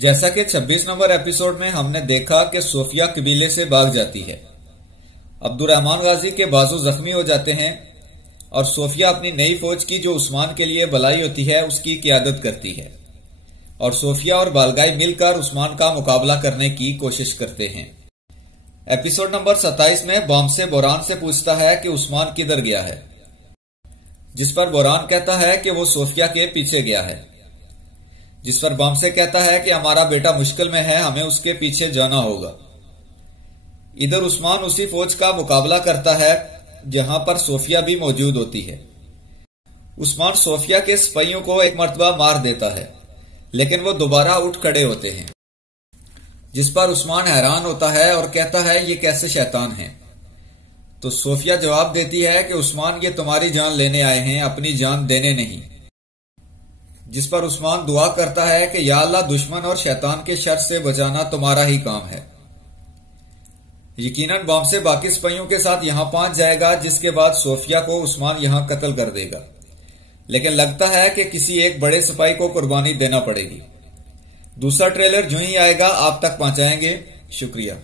जैसा कि 26 number episode में हमने देखा कि सोफिया कबीले से भाग जाती है। अब्दुर्रहमान गाजी के बाजू जख्मी हो जाते हैं और सोफिया अपनी नई फौज की जो उस्मान के लिए भलाई होती है उसकी क़ियादत करती है और सोफिया और बालगाई मिलकर उस्मान का मुकाबला करने की कोशिश करते हैं। एपिसोड नंबर 27 में बॉम्बे बोरान से पूछता है कि उस्मान किधर गया है, जिस पर बोरान कहता है कि वो सोफिया के पीछे गया है, जिस पर बॉम्बे कहता है कि हमारा बेटा मुश्किल में है, हमें उसके पीछे जाना होगा। इधर उस्मान उसी फौज का मुकाबला करता है जहां पर सोफिया भी मौजूद होती है। उस्मान सोफिया के सिपाहियों को एक मर्तबा मार देता है, लेकिन वो दोबारा उठ खड़े होते हैं, जिस पर उस्मान हैरान होता है और कहता है ये कैसे शैतान हैं। तो सोफिया जवाब देती है कि उस्मान ये तुम्हारी जान लेने आए हैं, अपनी जान देने नहीं। जिस पर उस्मान दुआ करता है कि या अल्लाह, दुश्मन और शैतान के शर से बचाना तुम्हारा ही काम है। यकीनन बॉम्बे बाकी सिपाहियों के साथ यहां पहुंच जाएगा, जिसके बाद सोफिया को उस्मान यहां कत्ल कर देगा, लेकिन लगता है कि किसी एक बड़े सिपाही को कुर्बानी देना पड़ेगी। दूसरा ट्रेलर जो ही आएगा आप तक पहुंचाएंगे। शुक्रिया।